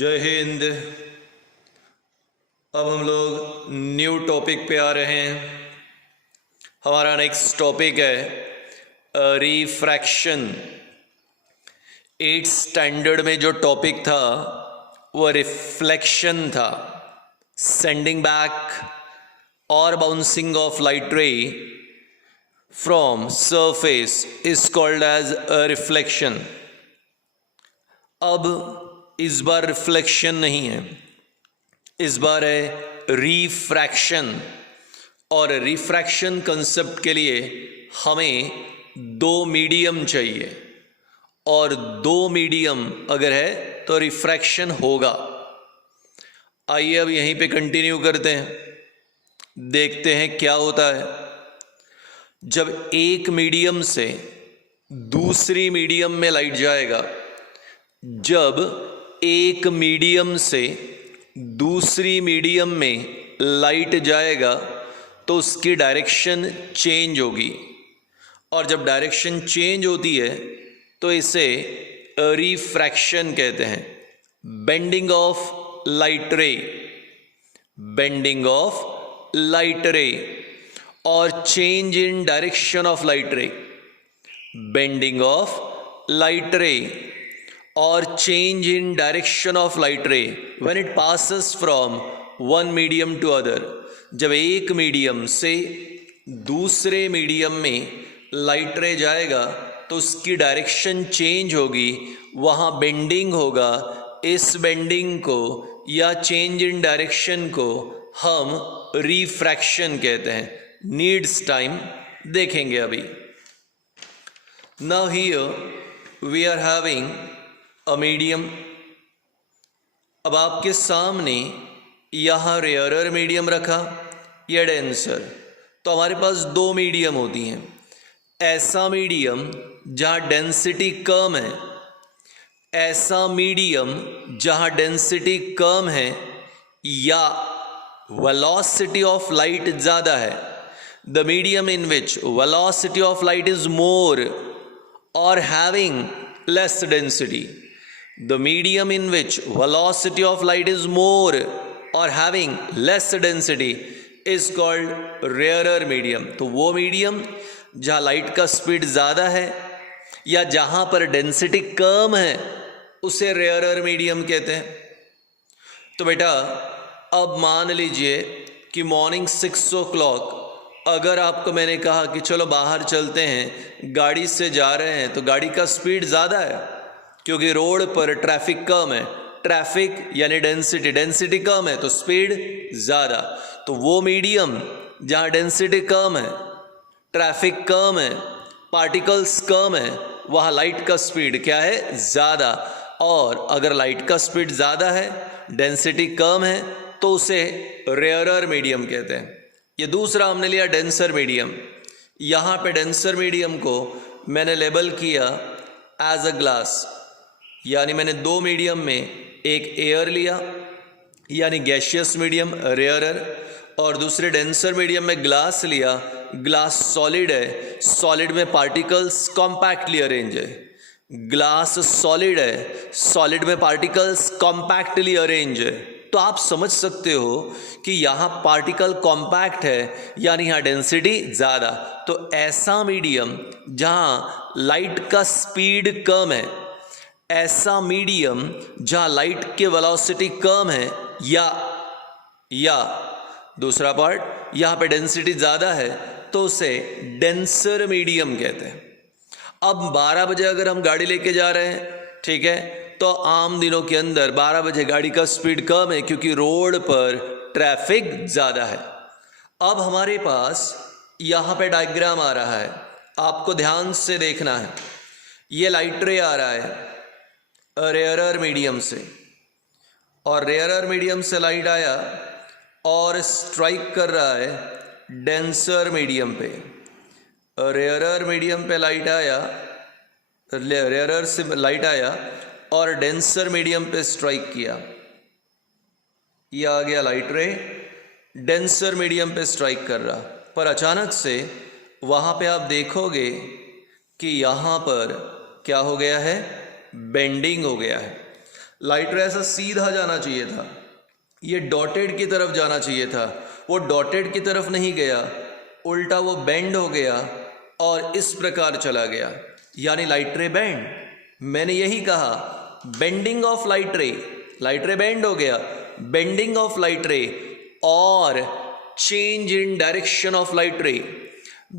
जय हिंद। अब हम लोग न्यू टॉपिक पे आ रहे हैं। हमारा नेक्स्ट टॉपिक है रिफ्रैक्शन। 8th स्टैंडर्ड में जो टॉपिक था वो रिफ्लेक्शन था। सेंडिंग बैक और bouncing off light ray from surface is called as reflection. अब इस बार रिफ्लेक्शन नहीं है, इस बार है रिफ्रैक्शन। और रिफ्रैक्शन कंसेप्ट के लिए हमें दो मीडियम चाहिए, और दो मीडियम अगर है तो रिफ्रैक्शन होगा। आइए अब यहीं पे कंटिन्यू करते हैं, देखते हैं क्या होता है जब एक मीडियम से दूसरी मीडियम में लाइट जाएगा। जब एक मीडियम से दूसरी मीडियम में लाइट जाएगा तो उसकी डायरेक्शन चेंज होगी, और जब डायरेक्शन चेंज होती है तो इसे रिफ्रैक्शन कहते हैं। Bending of light ray, bending of light ray और change in direction of light ray, bending of light ray or change in direction of light ray when it passes from one medium to other। जब एक medium से दूसरे medium में light रे जाएगा तो उसकी डायरेक्शन चेंज होगी, वहाँ बेंडिंग होगा। इस बेंडिंग को या चेंज इन डायरेक्शन को हम रिफ्रैक्शन कहते हैं। नीड्स टाइम, देखेंगे अभी। Now here we are having a medium. अब आपके सामने यहाँ रेयरर मीडियम रखा या डेंसर, तो हमारे पास दो मीडियम होती हैं। ऐसा मीडियम जहाँ डेंसिटी कम है, ऐसा मीडियम जहाँ डेंसिटी कम है या वेलोसिटी ऑफ लाइट ज़्यादा है। The medium in which velocity of light is more और having less density। The medium in which velocity of light is more or having less density is called rarer medium। तो वो medium जहाँ light का speed ज़्यादा है या जहाँ पर डेंसिटी कम है उसे रेयरर मीडियम कहते हैं। तो बेटा अब मान लीजिए कि मॉर्निंग 6 o'clock अगर आपको मैंने कहा कि चलो बाहर चलते हैं, गाड़ी से जा रहे हैं, तो गाड़ी का स्पीड ज़्यादा है क्योंकि रोड पर ट्रैफिक कम है। ट्रैफिक यानी डेंसिटी, डेंसिटी कम है तो स्पीड ज़्यादा। तो वो मीडियम जहाँ डेंसिटी कम है, ट्रैफिक कम है, पार्टिकल्स कम है, वहाँ लाइट का स्पीड क्या है? ज़्यादा। और अगर लाइट का स्पीड ज़्यादा है, डेंसिटी कम है, तो उसे रेयरर मीडियम कहते हैं। ये दूसरा हमने लिया डेंसर मीडियम। यहाँ पे डेंसर मीडियम को मैंने लेबल किया एज अ ग्लास, यानी मैंने दो मीडियम में एक एयर लिया यानी गैशियस मीडियम रेयरर, और दूसरे डेंसर मीडियम में ग्लास लिया। ग्लास सॉलिड है, सॉलिड में पार्टिकल्स कॉम्पैक्टली अरेंज है। ग्लास सॉलिड है, सॉलिड में पार्टिकल्स कॉम्पैक्टली अरेंज है। तो आप समझ सकते हो कि यहाँ पार्टिकल कॉम्पैक्ट है यानी यहाँ डेंसिटी ज़्यादा। तो ऐसा मीडियम जहाँ लाइट का स्पीड कम है, ऐसा मीडियम जहाँ लाइट के वेलोसिटी कम है, या दूसरा पार्ट यहाँ पे डेंसिटी ज़्यादा है, तो उसे डेंसर मीडियम कहते हैं। अब 12 बजे अगर हम गाड़ी लेके जा रहे हैं, ठीक है, तो आम दिनों के अंदर 12 बजे गाड़ी का स्पीड कम है क्योंकि रोड पर ट्रैफिक ज़्यादा है। अब हमारे पास यहाँ पे डायग्राम आ रहा है, आपको ध्यान से देखना है। ये लाइट रे आ रहा है रेयरर मीडियम से, और रेयरर मीडियम से लाइट आया और स्ट्राइक कर रहा है डेंसर मीडियम पे। रेयरर मीडियम पे लाइट आया, रेयरर से लाइट आया और डेंसर मीडियम पे स्ट्राइक किया। ये आ गया लाइट रे, डेंसर मीडियम पे स्ट्राइक कर रहा, पर अचानक से वहाँ पे आप देखोगे कि यहाँ पर क्या हो गया है? बेंडिंग हो गया है। लाइट रे ऐसा सीधा जाना चाहिए था, ये डॉटेड की तरफ जाना चाहिए था, वो डॉटेड की तरफ नहीं गया, उल्टा वो बेंड हो गया और इस प्रकार चला गया, यानी लाइट रे बेंड। मैंने यही कहा, bending of light ray bend हो गया, बेंडिंग ऑफ लाइट रे और change in direction of light ray.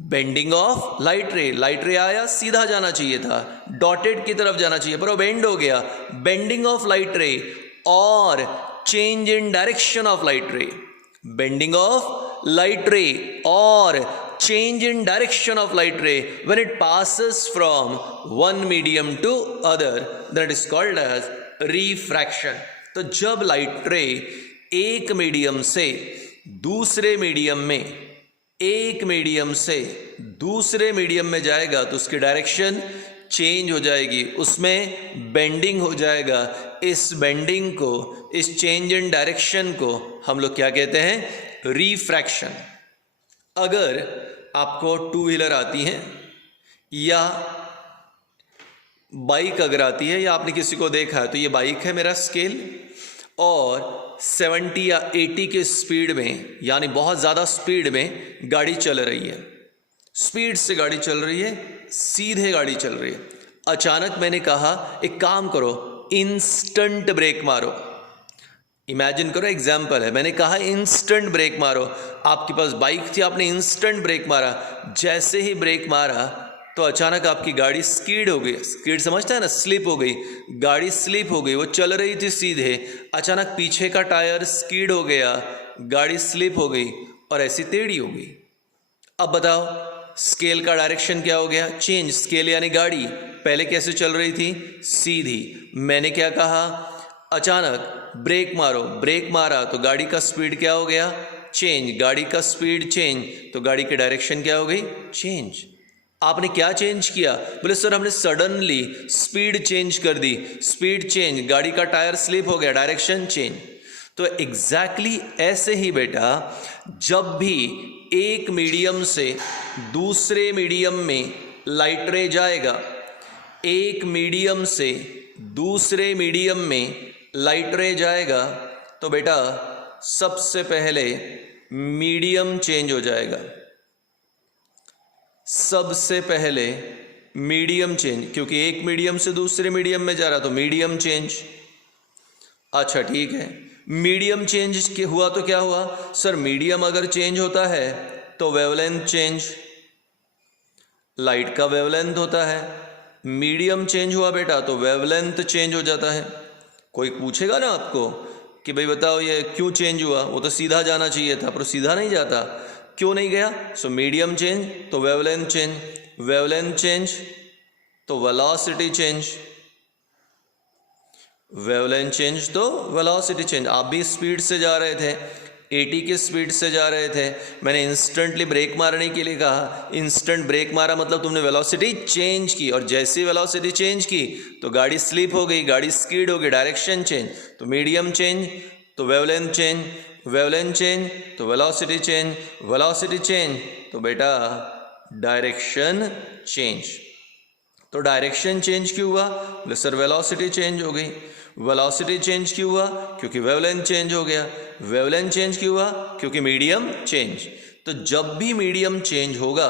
Bending of light रे आया, सीधा जाना चाहिए था, डॉटेड की तरफ जाना चाहिए, पर वो बेंड हो गया। बेंडिंग ऑफ लाइट रे और change in direction of light ray, bending of light ray और change in direction of light ray when it passes from one medium to other, that is called as refraction। तो जब light रे एक medium से दूसरे medium में, एक medium से दूसरे मीडियम में जाएगा तो उसकी डायरेक्शन चेंज हो जाएगी, उसमें बेंडिंग हो जाएगा। इस बेंडिंग को, इस चेंज इन डायरेक्शन को हम लोग क्या कहते हैं? रिफ्रैक्शन। अगर आपको टू व्हीलर आती है या बाइक अगर आती है, या आपने किसी को देखा है, तो ये बाइक है मेरा स्केल, और 70 या 80 के स्पीड में, यानी बहुत ज़्यादा स्पीड में गाड़ी चल रही है, स्पीड से गाड़ी चल रही है, सीधे गाड़ी चल रही है। अचानक मैंने कहा एक काम करो, इंस्टेंट ब्रेक मारो। इमेजिन करो, एग्जाम्पल है, मैंने कहा इंस्टेंट ब्रेक मारो। आपके पास बाइक थी, आपने इंस्टेंट ब्रेक मारा, जैसे ही ब्रेक मारा तो अचानक आपकी गाड़ी स्कीड हो गई। स्कीड समझता है ना, स्लिप हो गई, गाड़ी स्लिप हो गई। वो चल रही थी सीधे, अचानक पीछे का टायर स्कीड हो गया, गाड़ी स्लिप हो गई और ऐसी टेढ़ी हो गई। अब बताओ, स्केल का डायरेक्शन क्या हो गया? चेंज। स्केल यानी गाड़ी पहले कैसे चल रही थी? सीधी। मैंने क्या कहा? अचानक ब्रेक मारो, ब्रेक मारा तो गाड़ी का स्पीड क्या हो गया? चेंज। गाड़ी का स्पीड चेंज तो गाड़ी की डायरेक्शन क्या हो गई? चेंज। आपने क्या चेंज किया? बोले सर हमने सडनली स्पीड चेंज कर दी। स्पीड चेंज, गाड़ी का टायर स्लिप हो गया, डायरेक्शन चेंज। तो एग्जैक्टली ऐसे ही बेटा, जब भी एक मीडियम से दूसरे मीडियम में लाइट रे जाएगा, एक मीडियम से दूसरे मीडियम में लाइट रे जाएगा, तो बेटा सबसे पहले मीडियम चेंज हो जाएगा। सबसे पहले मीडियम चेंज, क्योंकि एक मीडियम से दूसरे मीडियम में जा रहा तो मीडियम चेंज। अच्छा ठीक है, मीडियम चेंज हुआ तो क्या हुआ? सर मीडियम अगर चेंज होता है तो वेवलेंथ चेंज, लाइट का वेवलेंथ होता है। मीडियम चेंज हुआ बेटा तो वेवलेंथ चेंज हो जाता है। कोई पूछेगा ना आपको कि भाई बताओ ये क्यों चेंज हुआ? वो तो सीधा जाना चाहिए था, पर सीधा नहीं जाता, क्यों नहीं गया? सो मीडियम चेंज तो वेवलेंथ चेंज, वेवलेंथ चेंज तो वेलोसिटी चेंज, वेवलेंथ चेंज तो वेलोसिटी चेंज। आप भी स्पीड से जा रहे थे, 80 की स्पीड से जा रहे थे, मैंने इंस्टेंटली ब्रेक मारने के लिए कहा, इंस्टेंट ब्रेक मारा मतलब तुमने वेलोसिटी चेंज की, और जैसी वेलोसिटी चेंज की तो गाड़ी स्लिप हो गई, गाड़ी स्कीड हो गई, डायरेक्शन चेंज। तो मीडियम चेंज तो वेवलेंथ चेंज, वेवलेंथ चेंज तो वेलोसिटी चेंज, वेलोसिटी चेंज तो बेटा डायरेक्शन चेंज। तो डायरेक्शन चेंज क्यों हुआ? बोले सर वेलोसिटी चेंज हो गई। वेलोसिटी चेंज क्यों हुआ? क्योंकि वेवलेंथ चेंज हो गया। वेवलेंथ चेंज क्यों हुआ? क्योंकि मीडियम चेंज। तो जब भी मीडियम चेंज होगा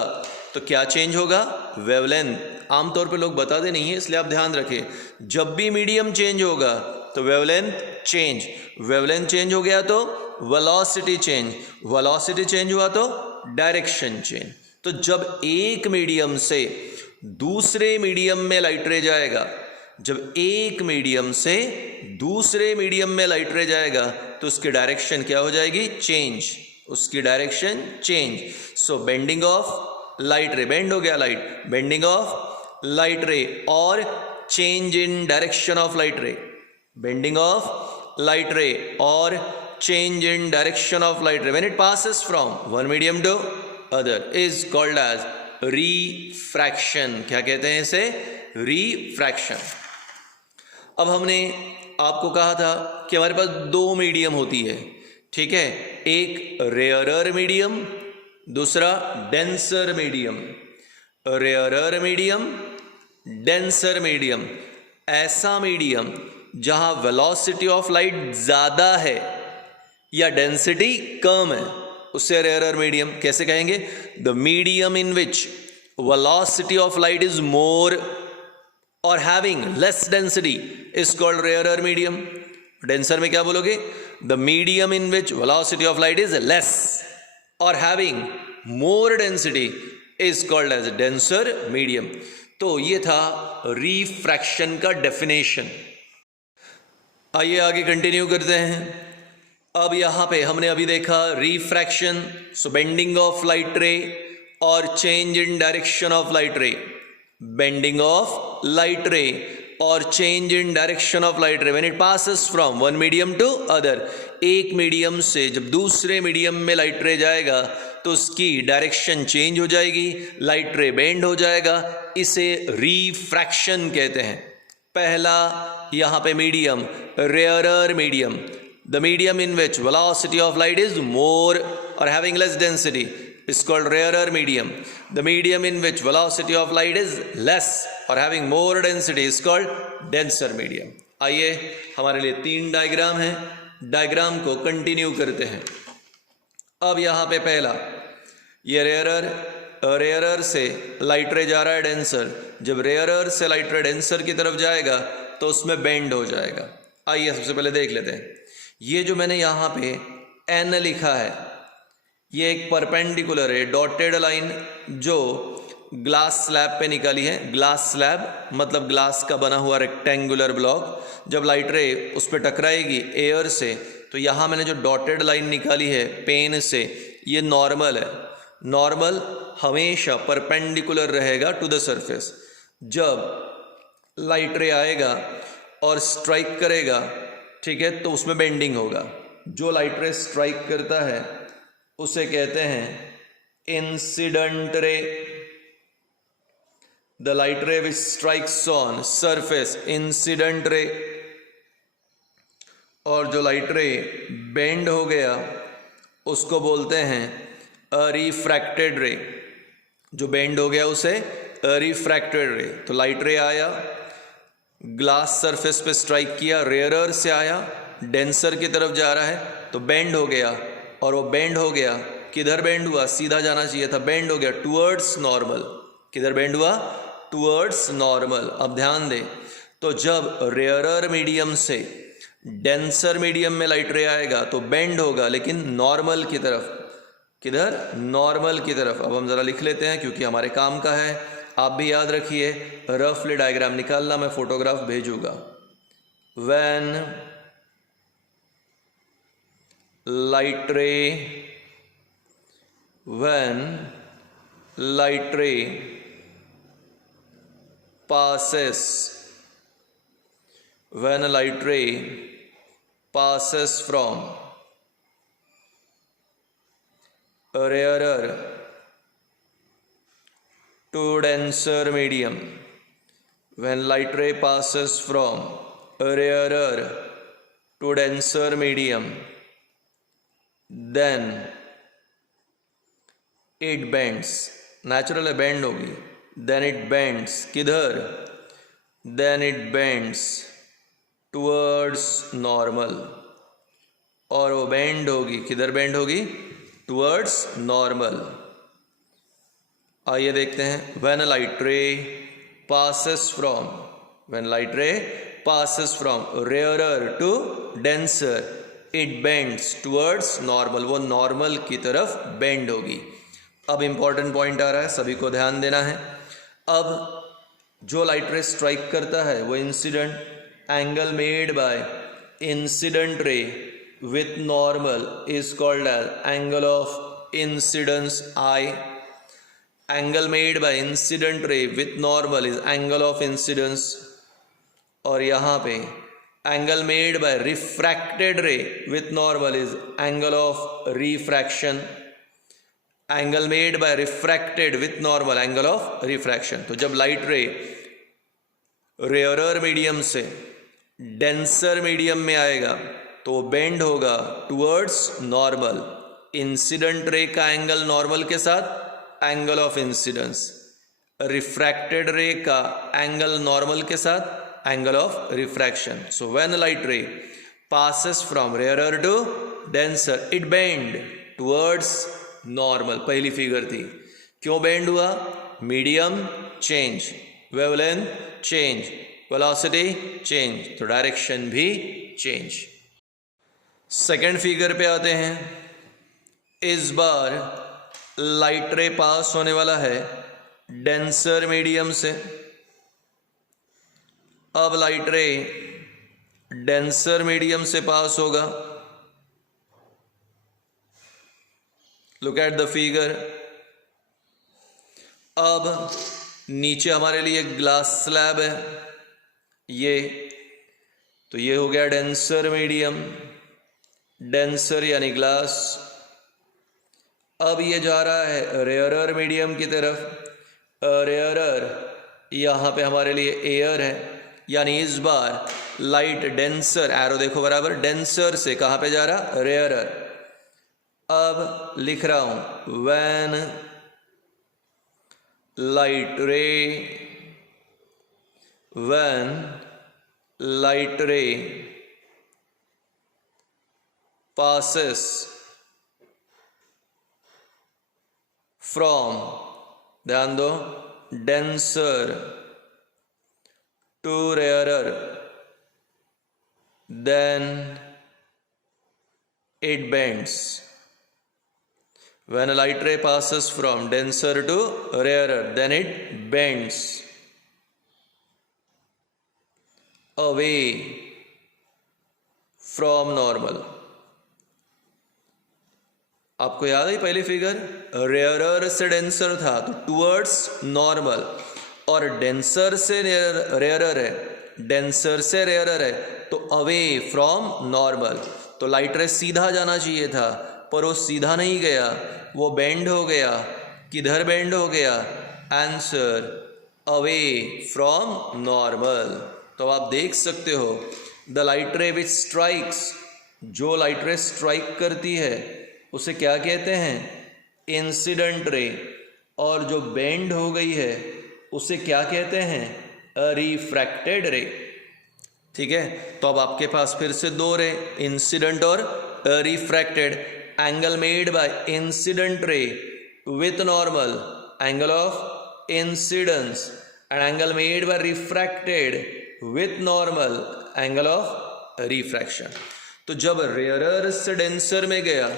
तो क्या चेंज होगा? वेवलेंथ। आमतौर पे लोग बताते नहीं है, इसलिए आप ध्यान रखें, जब भी मीडियम चेंज होगा तो वेवलेंथ चेंज, वेवलेंथ चेंज हो गया तो वेलोसिटी चेंज, वेलोसिटी चेंज हुआ तो डायरेक्शन चेंज। तो जब एक मीडियम से दूसरे मीडियम में लाइट रे जाएगा, जब एक मीडियम से दूसरे मीडियम में लाइट रे जाएगा तो उसकी डायरेक्शन क्या हो जाएगी? चेंज, उसकी direction change. So bending of light ray, bend हो गया light, bending of light ray और change in direction of light ray, bending of light ray और change in direction of light ray when it passes from one medium to other is called as refraction. क्या कहते हैं इसे? Refraction. अब हमने आपको कहा था कि हमारे पास दो मीडियम होती है, ठीक है, एक रेयरर मीडियम, दूसरा denser medium. Rarer medium, denser medium, ऐसा मीडियम जहां वेलोसिटी ऑफ लाइट ज़्यादा है या डेंसिटी कम है, उससे रेयरर मीडियम। कैसे कहेंगे? The medium in which velocity of light is more और having less density is called rarer medium. Denser में क्या बोलोगे? The medium in which velocity of light is less और having more density is called as denser medium. तो ये था refraction का definition. आइए आगे कंटिन्यू करते हैं। अब यहां पे हमने अभी देखा refraction, so bending of light ray और change in direction of light ray. Bending of light ray और change in direction of light ray when it passes from one medium to other. एक मीडियम से जब दूसरे medium में light रे जाएगा तो उसकी डायरेक्शन चेंज हो जाएगी, लाइट रे बेंड हो जाएगा, इसे रिफ्रैक्शन कहते हैं। पहला यहां पे medium, rarer medium, the medium in which velocity of light is more और having less density is called rarer medium. The medium in which velocity of light is less or having more density is called denser medium. आइए हमारे लिए 3 diagram हैं, diagram को continue करते हैं। अब यहाँ पे पहला, ये रेयरर से लाइट रे जा रहा है डेंसर। जब रेयरर से लाइट रे डेंसर की तरफ जाएगा तो उसमें बेंड हो जाएगा। आइए सबसे पहले देख लेते हैं। ये जो मैंने यहाँ पे n लिखा है, ये एक परपेंडिकुलर है डॉटेड लाइन जो ग्लास स्लैब पे निकाली है। ग्लास स्लैब मतलब ग्लास का बना हुआ रेक्टेंगुलर ब्लॉक। जब लाइट रे उस पर टकराएगी एयर से तो यहाँ मैंने जो डॉटेड लाइन निकाली है पेन से, ये नॉर्मल है। नॉर्मल हमेशा परपेंडिकुलर रहेगा टू द सरफेस। जब लाइट रे आएगा और स्ट्राइक करेगा, ठीक है, तो उसमें बेंडिंग होगा। जो लाइट रे स्ट्राइक करता है उसे कहते हैं इंसिडेंट रे। द लाइट रे विच strikes on surface, incident ray. और जो लाइट रे बेंड हो गया उसको बोलते हैं रिफ्रैक्टेड रे। जो बेंड हो गया उसे रिफ्रैक्टेड रे। तो लाइट रे आया, ग्लास सरफेस पे स्ट्राइक किया, रेयरर से आया, डेंसर की तरफ जा रहा है तो बेंड हो गया। और वो बेंड हो गया, किधर बेंड हुआ? सीधा जाना चाहिए था, बेंड हो गया टूवर्ड्स नॉर्मल। किधर बेंड हुआ? Towards normal. अब ध्यान दें, तो जब रेयरर मीडियम से डेंसर मीडियम में लाइट रे आएगा तो बेंड होगा, लेकिन नॉर्मल की तरफ। किधर? नॉर्मल की तरफ। अब हम ज़रा लिख लेते हैं क्योंकि हमारे काम का है। आप भी याद रखिए, रफली डायग्राम निकालना, मैं फोटोग्राफ भेजूंगा। When light ray passes from a rarer to denser medium, when light ray passes from a rarer to denser medium, then it bends. Natural है, बेंड होगी। then it bends, किधर? then it bends towards normal, और वो bend होगी, किधर bend होगी? towards normal। आइए देखते हैं, when light ray passes from rarer to denser, it bends towards normal, वो नॉर्मल की तरफ बेंड होगी। अब इंपॉर्टेंट पॉइंट आ रहा है, सभी को ध्यान देना है। अब जो लाइट रे स्ट्राइक करता है वो incident, angle made by incident ray with normal is called as angle of incidence I. Angle made by incident ray with normal is angle of incidence. और यहाँ पे angle made by refracted ray with normal is angle of refraction. Angle made by refracted with normal, angle of refraction. तो जब light रे rarer medium से denser medium में आएगा तो बेंड होगा टूवर्ड्स नॉर्मल। इंसिडेंट रे का एंगल नॉर्मल के साथ एंगल ऑफ इंसिडेंस, रिफ्रैक्टेड रे का एंगल नॉर्मल के साथ angle of refraction. So when light ray passes from rarer to denser, it bend towards normal. पहली फिगर थी, क्यों बेंड हुआ? Medium change, wavelength change, velocity change, तो डायरेक्शन भी चेंज. सेकेंड फिगर पे आते हैं. इस बार लाइट रे पास होने वाला है डेंसर मीडियम से. अब लाइट रे डेंसर मीडियम से पास होगा. Look at the figure. अब नीचे हमारे लिए ग्लास स्लैब है ये, तो ये हो गया डेंसर मीडियम, डेंसर यानी ग्लास. अब ये जा रहा है रेयरर मीडियम की तरफ. रेयरर यहाँ पे हमारे लिए एयर है, यानी इस बार लाइट डेंसर, एरो देखो बराबर, डेंसर से कहाँ पे जा रहा? रेयरर. अब लिख रहा हूं व्हेन लाइट रे passes from, ध्यान दो, denser to rarer, then it bends. When a light ray passes from denser to rarer, then it bends away from normal. आपको याद है पहली फिगर? रेयरर से डेंसर था तो टूवर्ड्स नॉर्मल, और डेंसर से रेयरर है, डेंसर से रेयरर है तो अवे फ्रॉम नॉर्मल. तो लाइट रे सीधा जाना चाहिए था, पर वो सीधा नहीं गया, वो बेंड हो गया. किधर बेंड हो गया? Answer, away from normal. तो आप देख सकते हो द लाइट रे विच स्ट्राइक्स, जो लाइट रे स्ट्राइक करती है उसे क्या कहते हैं? Incident ray. और जो बेंड हो गई है उसे क्या कहते हैं? रिफ्रैक्टेड रे. ठीक है, तो अब आपके पास फिर से दो रे, इंसिडेंट और refracted. Angle made by incident ray with normal, angle of incidence, and angle made by refracted with normal, angle of refraction. तो जब रेयरर से डेंसर में गया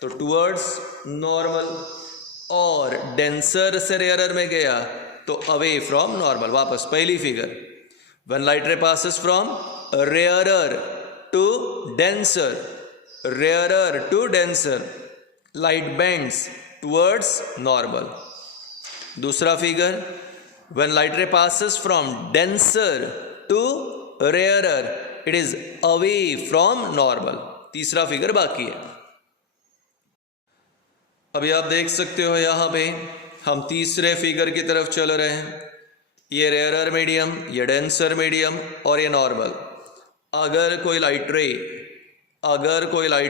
तो टुवर्ड्स नॉर्मल, और डेंसर से रेयरर में गया तो अवे फ्रॉम नॉर्मल. वापस पहली figure. When light ray passes from rarer to denser, rarer to denser, light bends towards normal. दूसरा figure. When light ray passes from denser to rarer, it is away from normal. तीसरा figure बाकी है. अभी आप देख सकते हो यहाँ पे हम तीसरे फिगर की तरफ चल रहे हैं. ये रेयरर मीडियम, ये डेंसर मीडियम और ये नॉर्मल. अगर कोई लाइट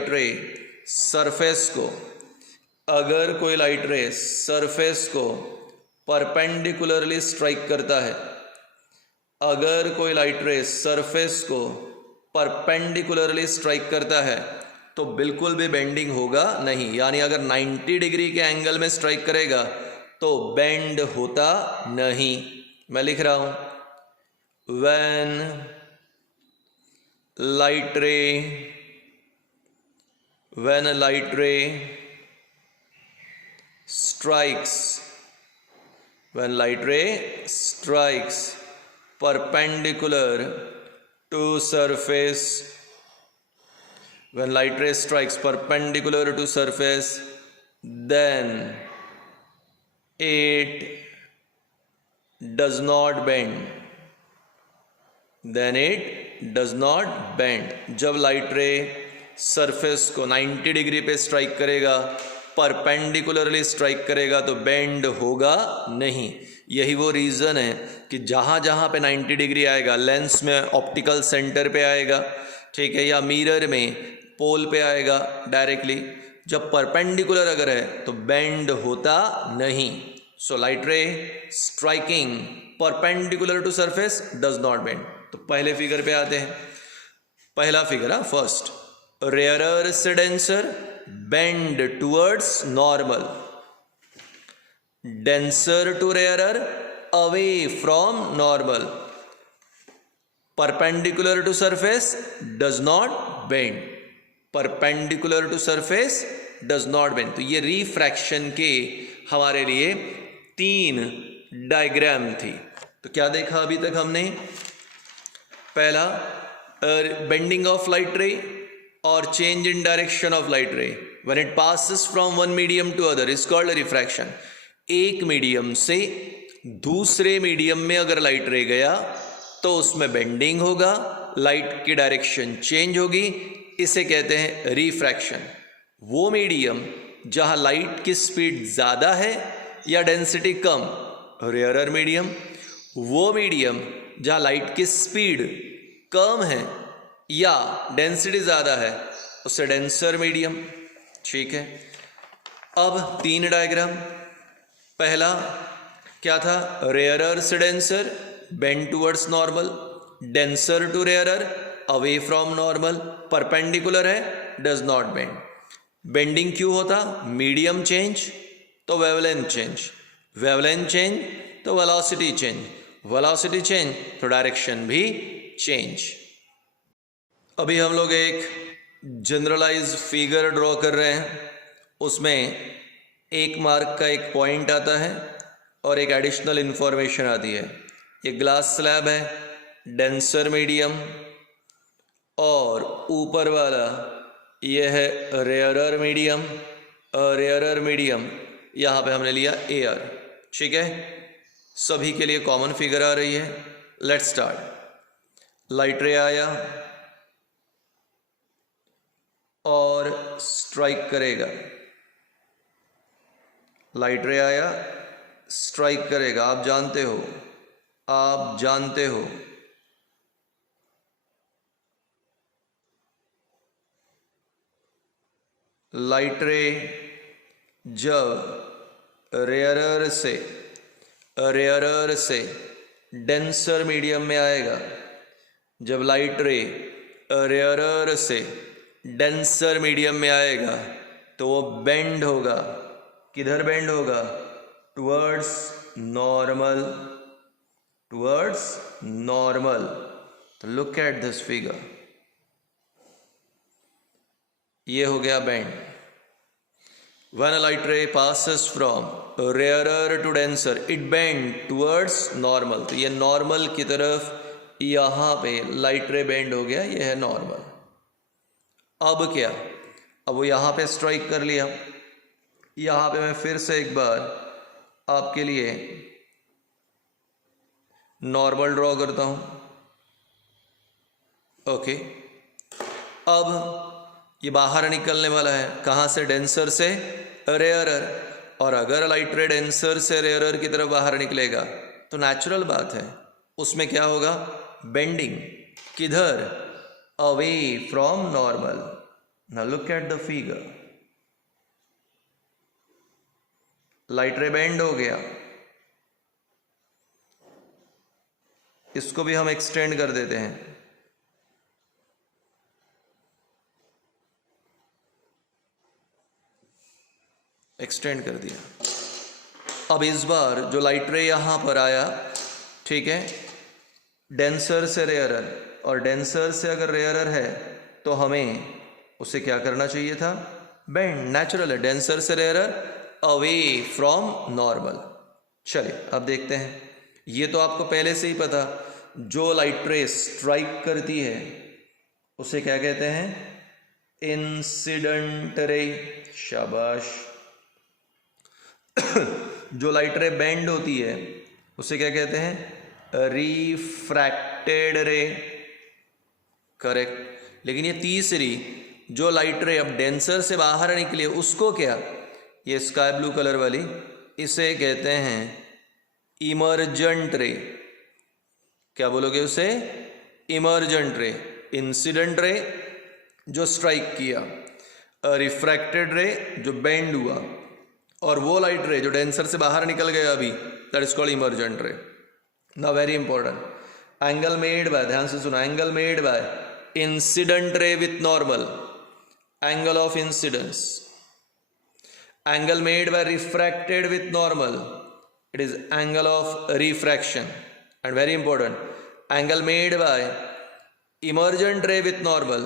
रे सरफेस को परपेंडिकुलरली स्ट्राइक करता है, अगर कोई लाइट रे सरफेस को परपेंडिकुलरली स्ट्राइक करता है तो बिल्कुल भी बेंडिंग होगा नहीं. यानी अगर 90 डिग्री के एंगल में स्ट्राइक करेगा तो बेंड होता नहीं. मैं लिख रहा हूं व्हेन लाइट रे strikes perpendicular to surface, when light ray strikes perpendicular to surface, then it does not bend. जब लाइट रे सरफेस को 90 डिग्री पे स्ट्राइक करेगा, परपेंडिकुलरली स्ट्राइक करेगा तो बेंड होगा नहीं. यही वो रीज़न है कि जहाँ जहाँ पे 90 डिग्री आएगा, लेंस में ऑप्टिकल सेंटर पे आएगा, ठीक है, या मिरर में पोल पे आएगा डायरेक्टली. जब परपेंडिकुलर अगर है तो बेंड होता नहीं. So light ray striking perpendicular to surface does not bend. तो पहले फिगर पे आते हैं। पहला फिगर है फर्स्ट, रेयरर से denser bend towards normal, denser to rarer away from normal, perpendicular to surface does not bend, perpendicular to surface does not bend. तो ये रिफ्रैक्शन के हमारे लिए 3 डायग्राम थी। तो क्या देखा अभी तक हमने? पहला, बेंडिंग ऑफ लाइट रे और change in direction of light ray when it passes from one medium to other is called refraction. एक मीडियम से दूसरे मीडियम में अगर लाइट रे गया तो उसमें बेंडिंग होगा, लाइट की डायरेक्शन चेंज होगी, इसे कहते हैं रिफ्रैक्शन। वो मीडियम जहां लाइट की स्पीड ज़्यादा है या डेंसिटी कम, रेयरर मीडियम। वो मीडियम जहां लाइट की स्पीड कम है या डेंसिटी ज़्यादा है, उससे डेंसर मीडियम। ठीक है, अब 3 डायग्राम। पहला क्या था? रेयरर से denser bend towards normal, denser to rarer away from normal, perpendicular है डज नॉट बेंड। बेंडिंग क्यों होता? मीडियम चेंज तो वेवलेंथ चेंज, वेवलेंथ चेंज तो वेलोसिटी चेंज, वेलोसिटी चेंज तो डायरेक्शन भी चेंज। अभी हम लोग एक जनरलाइज फिगर ड्रॉ कर रहे हैं, उसमें 1 मार्क का एक पॉइंट आता है और एक एडिशनल इंफॉर्मेशन आती है। ये ग्लास स्लैब है, डेंसर मीडियम, और ऊपर वाला ये है रेयरर मीडियम। रेयरर मीडियम यहाँ पे हमने लिया एयर। ठीक है, सभी के लिए कॉमन फिगर आ रही है। Let's start. लाइट रे आया और स्ट्राइक करेगा, लाइट रे आया स्ट्राइक करेगा। आप जानते हो, आप जानते हो लाइट रे जब रेयरर से डेंसर मीडियम में आएगा, जब लाइट रे रेयरर से डेंसर मीडियम में आएगा तो वो बेंड होगा। किधर बेंड होगा? Towards normal, towards normal. तो लुक एट दिस फिगर, ये हो गया bend. When a light ray passes from rarer to denser, it bend towards normal। तो ये नॉर्मल की तरफ यहाँ पे लाइट रे बेंड हो गया, ये है नॉर्मल। अब क्या? अब वो यहाँ पे स्ट्राइक कर लिया। यहाँ पे मैं फिर से एक बार आपके लिए नॉर्मल ड्रॉ करता हूँ। ओके, अब ये बाहर निकलने वाला है, कहाँ से? डेंसर से रेयरर। और अगर लाइट रे डेंसर से रेयरर की तरफ बाहर निकलेगा तो नेचुरल बात है, उसमें क्या होगा? बेंडिंग। किधर? Away from normal. Now look at the figure, light ray bend हो गया, इसको भी हम एक्सटेंड कर देते हैं। एक्सटेंड कर दिया। अब इस बार जो लाइट रे यहाँ पर आया, ठीक है, डेंसर से रेयरर, और डेंसर से अगर रेयरर है तो हमें उसे क्या करना चाहिए था? बेंड। नेचुरल है, डेंसर से रेयरर अवे फ्रॉम नॉर्मल। चलिए अब देखते हैं। ये तो आपको पहले से ही पता, जो लाइट रे स्ट्राइक करती है उसे क्या कहते हैं? Incident ray. शाबाश। जो लाइट रे बेंड होती है उसे क्या कहते हैं? रिफ्रैक्टेड रे। करेक्ट। लेकिन ये तीसरी जो लाइट रे अब डेंसर से बाहर निकली है, उसको क्या? ये स्काई ब्लू कलर वाली, इसे कहते हैं इमर्जेंट रे। क्या बोलोगे उसे? इमर्जेंट रे। इंसिडेंट रे जो स्ट्राइक किया, रिफ्रैक्टेड रे जो बेंड हुआ, और वो लाइट रे जो डेंसर से बाहर निकल गया अभी, दैट इज कॉल्ड इमर्जेंट रे। Now very important, angle made bye, ध्यान से सुनो, angle made by incident ray with normal, angle of incidence. Angle made by refracted with normal, it is angle of refraction. And very important, angle made by emergent ray with normal,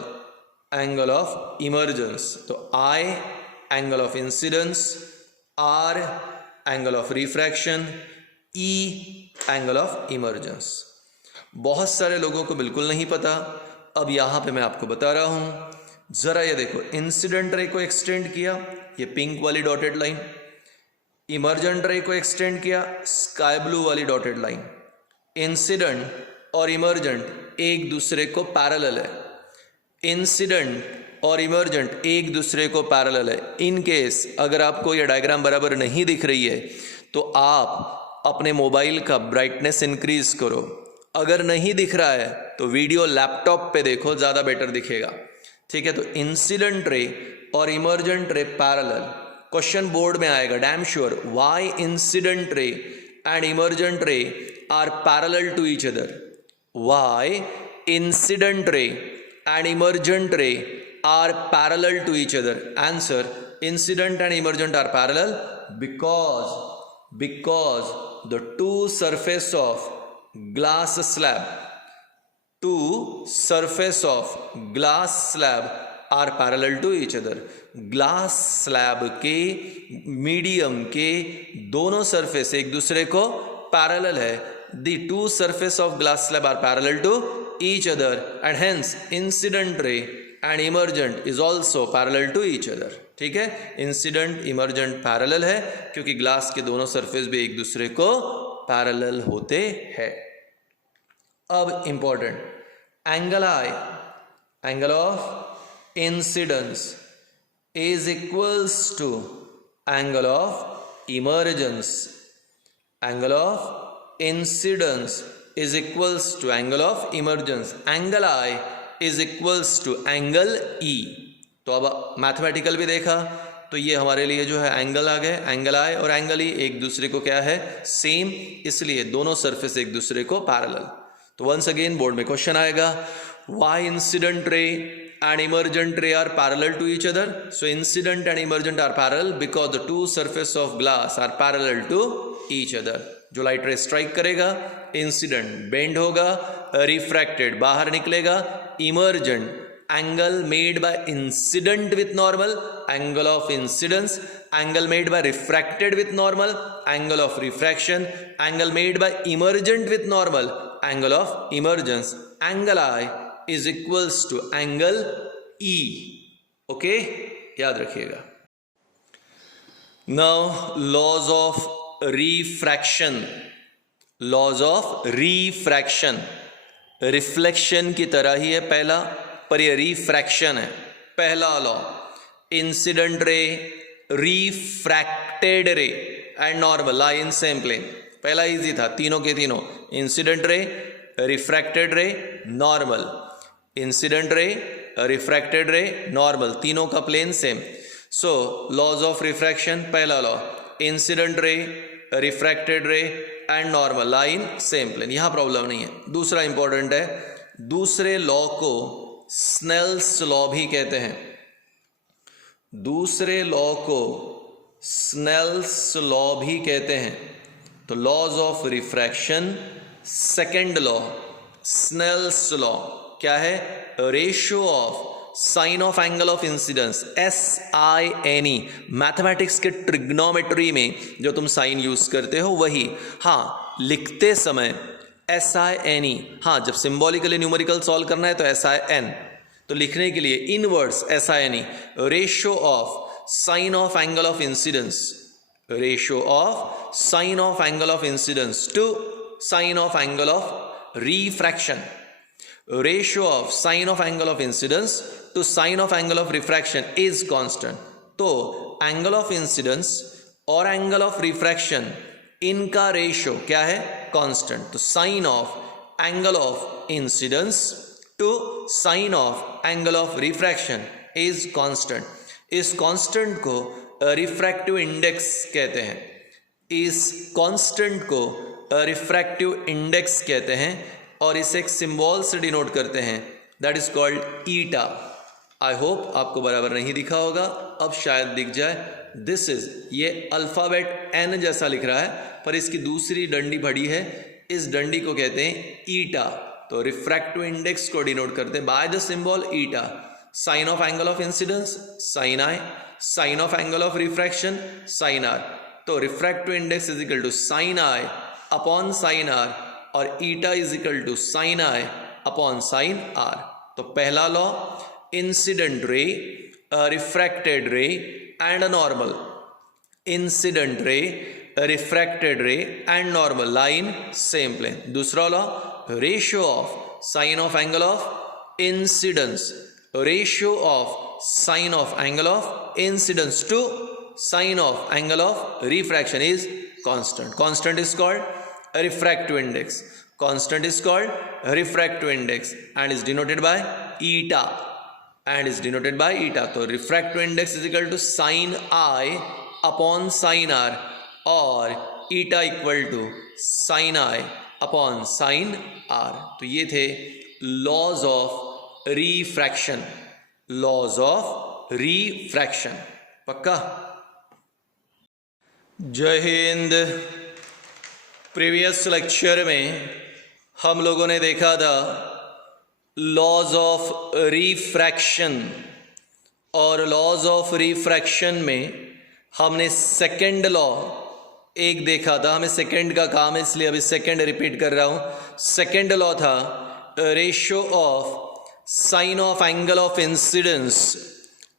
angle of emergence. So I angle of incidence, R angle of refraction, E angle of emergence. बहुत सारे लोगों को बिल्कुल नहीं पता, अब यहाँ पे मैं आपको बता रहा हूँ. जरा ये देखो, इंसिडेंट रे को एक्सटेंड किया, ये पिंक वाली डॉटेड लाइन, इमर्जेंट रे को एक्सटेंड किया, स्काई ब्लू वाली डॉटेड लाइन. इंसिडेंट और इमर्जेंट एक दूसरे को पैरेलल है, इंसिडेंट और इमर्जेंट एक दूसरे को पैरेलल है. इन केस अगर आपको यह डायग्राम बराबर नहीं दिख रही है तो आप अपने मोबाइल का ब्राइटनेस इंक्रीज करो. अगर नहीं दिख रहा है तो वीडियो लैपटॉप पे देखो, ज़्यादा बेटर दिखेगा. ठीक है, तो इंसिडेंट रे और emergent ray parallel. Question board में आएगा damn sure, why incident ray and emergent ray are parallel to each other. Why incident ray and emergent ray are parallel to each other. Answer, incident and emergent are parallel because the two surface of glass slab are parallel to each other. Glass slab के medium के दोनों surface एक दूसरे को parallel है. The two surface of glass slab are parallel to each other and hence incident ray and emergent is also parallel to each other. ठीक है, incident emergent parallel है क्योंकि ग्लास के दोनों सरफेस भी एक दूसरे को पैरेलल होते हैं. अब important, angle I, angle of incidence is equals to angle of emergence. Angle of incidence is equals to angle of emergence. Angle I is equals to angle E. तो अब मैथमेटिकल भी देखा तो ये हमारे लिए जो है एंगल आ गए, एंगल आई और एंगल ई एक दूसरे को क्या है, सेम, इसलिए दोनों सरफेस एक दूसरे को पैरेलल. तो वंस अगेन बोर्ड में क्वेश्चन आएगा, व्हाई इंसिडेंट रे and emergent ray are parallel to each other. So incident and emergent are parallel because the two surface of glass are parallel to each other. जो light रे strike करेगा, incident bend होगा, refracted बाहर निकलेगा, emergent angle made by incident with normal, angle of incidence, angle made by refracted with normal, angle of refraction, angle made bye emergent with normal, angle of emergence. Angle I is equals to angle E. Okay, याद रखिएगा. Now laws of refraction. Laws of refraction. Reflection की तरह ही है पहला, पर ये refraction है. पहला law, incident ray, refracted ray and normal lie in same plane. पहला इजी था, तीनों के तीनों, incident ray, refracted ray, normal. Incident ray, refracted ray, normal, तीनों का plane same. So laws of refraction, पहला law, incident ray, refracted ray and normal line same plane, यहां problem नहीं है. दूसरा इंपॉर्टेंट है, दूसरे लॉ को स्नेल्स लॉ भी कहते हैं. दूसरे लॉ को स्नेल्स लॉ भी कहते हैं. तो laws of refraction, second law Snell's law क्या है, ratio of sine of angle of incidence, SINE. Mathematics के ट्रिग्नोमेट्री में जो तुम साइन यूज करते हो वही. हाँ, लिखते समय SINE, हाँ जब सिंबॉलिकली न्यूमेरिकल सॉल्व करना है तो SIN, तो लिखने के लिए in words SINE. Ratio of sine of angle of incidence, ratio of sine of angle of incidence to sine of angle of refraction. Ratio of sine of angle of incidence to sine of angle of refraction is constant. तो angle of incidence और angle of refraction इनका ratio क्या है, constant. तो sine of angle of incidence to sine of angle of refraction is constant. इस constant को refractive index कहते हैं. इस कांस्टेंट को रिफ्रैक्टिव इंडेक्स कहते हैं. और इसे एक सिंबल से डिनोट करते हैं, that is called eta. I hope आपको बराबर नहीं दिखा होगा, अब शायद दिख जाए। दिस इज, ये अल्फ़ाबेट एन जैसा लिख रहा है पर इसकी दूसरी डंडी बड़ी है, इस डंडी को कहते हैं ईटा। तो रिफ्रैक्टिव इंडेक्स को डिनोट करते हैं by the symbol eta. Sine of angle of incidence sine i, sine of angle of refraction sine r. तो refractive index is equal to sine i upon sine r और eta is equal to sine i upon sine r. तो पहला law, incident ray, refracted ray and normal, incident ray, refracted ray and normal line same plane. दूसरा law, ratio of sine of angle of incidence, ratio of sine of angle of incidence to sine of angle of refraction is constant. Constant is called refractive index, constant is called refractive index and is denoted by eta, and is denoted by eta. तो refractive index is equal to sin I upon sin R और eta equal to sin I upon sin R। तो ये थे laws of refraction, laws of refraction। पक्का? जय Hind. Previous lecture में हम लोगों ने देखा था लॉज ऑफ रिफ्रैक्शन, और लॉज ऑफ रिफ्रैक्शन में हमने सेकंड लॉ एक देखा था। हमें सेकंड का काम है इसलिए अभी सेकंड रिपीट कर रहा हूँ। सेकंड लॉ था ratio of sine of angle of incidence,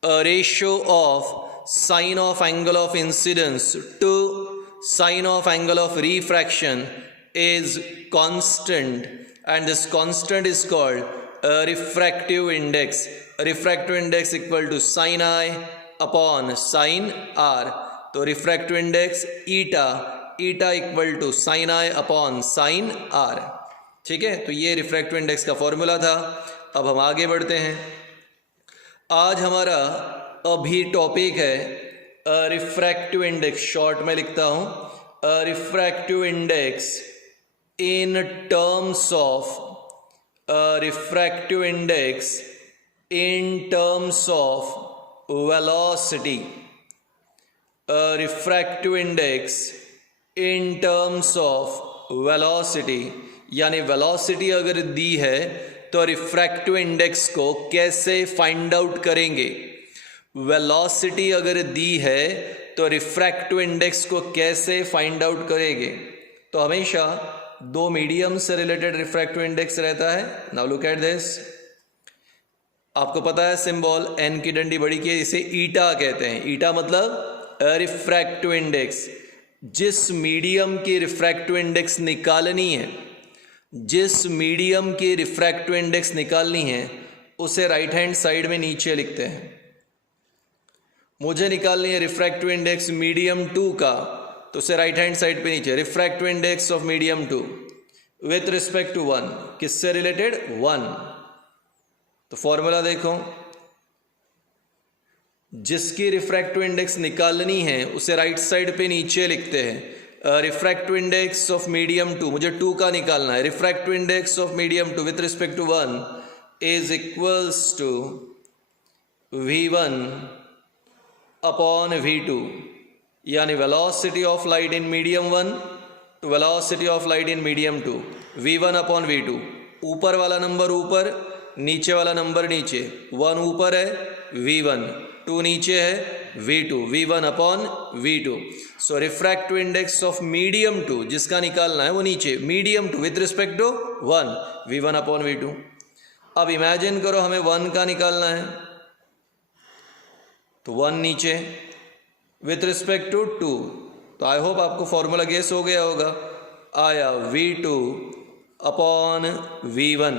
ratio of sine of angle of incidence to sine of angle of refraction is constant and this constant is called refractive index. Refractive index equal to sin I upon sin R. तो refractive index eta, eta equal to sin I upon sin R। ठीक है, तो ये refractive index का formula था। अब हम आगे बढ़ते हैं। आज हमारा अभी टॉपिक है रिफ्रैक्टिव इंडेक्स। शॉर्ट में लिखता हूँ refractive index in terms of refractive index in terms of velocity, refractive index in terms of velocity, यानी वेलोसिटी अगर दी है तो रिफ्रैक्टिव इंडेक्स को कैसे फाइंड आउट करेंगे। वेलोसिटी अगर दी है तो रिफ्रैक्टिव इंडेक्स को कैसे फाइंड आउट करेंगे। तो हमेशा दो मीडियम से रिलेटेड रिफ्रैक्टिव इंडेक्स रहता है। नाउ लुक एट दिस, आपको पता है सिंबल एन की डंडी बड़ी की, इसे ईटा कहते हैं। ईटा मतलब रिफ्रैक्टिव इंडेक्स। जिस मीडियम की रिफ्रैक्टिव इंडेक्स निकालनी है, जिस मीडियम की रिफ्रैक्टिव इंडेक्स निकालनी है उसे राइट हैंड साइड में नीचे लिखते हैं। मुझे निकालनी है रिफ्रैक्टिव इंडेक्स मीडियम 2 का, तो उसे राइट हैंड साइड पे नीचे refractive index of medium 2 with respect to 1, किससे रिलेटेड 1। तो फॉर्मूला देखो, जिसकी रिफ्रैक्टिव इंडेक्स निकालनी है उसे राइट साइड पे नीचे लिखते हैं रिफ्रैक्टिव इंडेक्स ऑफ मीडियम 2, मुझे 2 का निकालना है। Refractive index of medium 2 with respect to 1 is equals to v1 upon v2, यानी velocity of light in medium 1 to velocity of light in medium 2, v1 upon v2। ऊपर वाला number ऊपर, नीचे वाला नंबर नीचे। 1 ऊपर है v1, 2 नीचे है v2, v1 upon v2। So refractive index of medium 2 जिसका निकालना है वो नीचे, medium 2 with respect to 1, v1 upon v2। अब इमेजिन करो हमें 1 का निकालना है, तो 1 नीचे विथ रिस्पेक्ट टू 2। तो आई होप आपको फॉर्मूला गेस हो गया होगा, आया v2 अपॉन v1।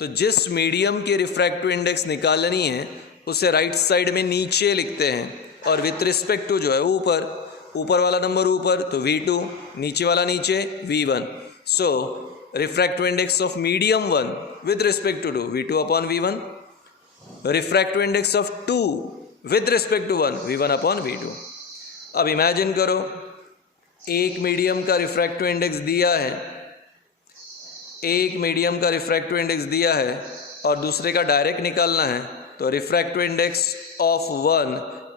तो जिस मीडियम की रिफ्रैक्टिव इंडेक्स निकालनी है उसे राइट साइड में नीचे लिखते हैं और विथ रिस्पेक्ट टू जो है ऊपर, ऊपर वाला नंबर ऊपर तो v2, नीचे वाला नीचे v1। So refractive index of medium 1 with respect to 2 v2 upon v1, refractive index of 2 with respect to 1 v1 upon v2। अब इमेजिन करो एक मीडियम का रिफ्रैक्टिव इंडेक्स दिया है एक मीडियम का रिफ्रैक्टिव इंडेक्स दिया है और दूसरे का डायरेक्ट निकालना है, तो refractive index of one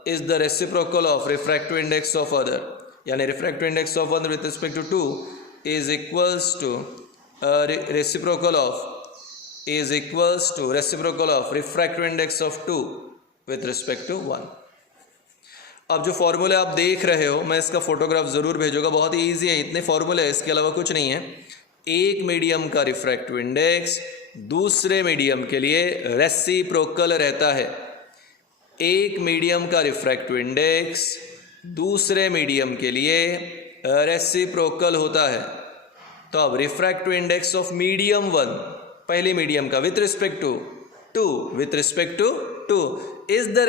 is the reciprocal of refractive index of other, यानी refractive index of one with respect to two is equals to reciprocal of refractive index of two with respect to one. अब जो फॉर्मूले आप देख रहे हो, मैं इसका फोटोग्राफ ज़रूर भेजूंगा, बहुत ही ईजी है, इतने फॉर्मूले है, इसके अलावा कुछ नहीं है। एक मीडियम का रिफ्रैक्टिव इंडेक्स दूसरे मीडियम के लिए रेसिप्रोकल रहता है। एक मीडियम का रिफ्रैक्टिव इंडेक्स दूसरे मीडियम के लिए रेसिप्रोकल होता है। तो अब refractive index of medium one, पहले मीडियम का with respect to two is the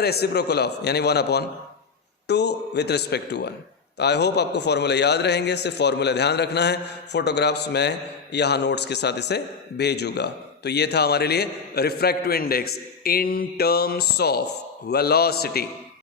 reciprocal of यानी 1/2 विथ रिस्पेक्ट टू 1। तो आई होप आपको फॉर्मूला याद रहेंगे, सिर्फ फॉर्मूला ध्यान रखना है। फोटोग्राफ्स मैं यहाँ नोट्स के साथ इसे भेजूंगा। तो ये था हमारे लिए refractive index in terms of velocity.